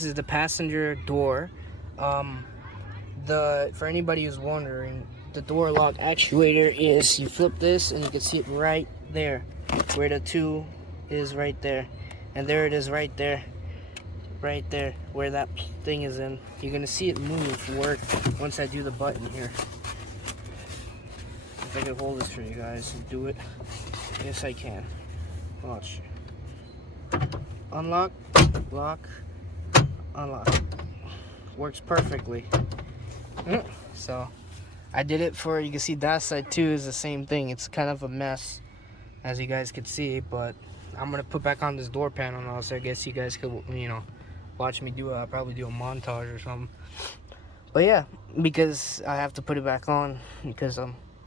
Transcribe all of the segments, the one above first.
this is the passenger door. For anybody who's wondering, the door lock actuator is, you flip this and you can see it right there where the 2 is, right there, and there it is right there where that thing is in. You're gonna see it work once I do the button here. If I can hold this for you guys and do it. Yes, I can. Watch. Unlock, lock, unlock. Works perfectly. So I did it for, you can see that side too is the same thing. It's kind of a mess, as you guys can see, but I'm gonna put back on this door panel now, so I guess you guys could, you know, watch me do it. I'll probably do a montage or something. But yeah, because I have to put it back on because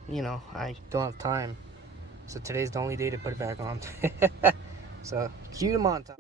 you know, I don't have time. So today's the only day to put it back on. So cue the montage.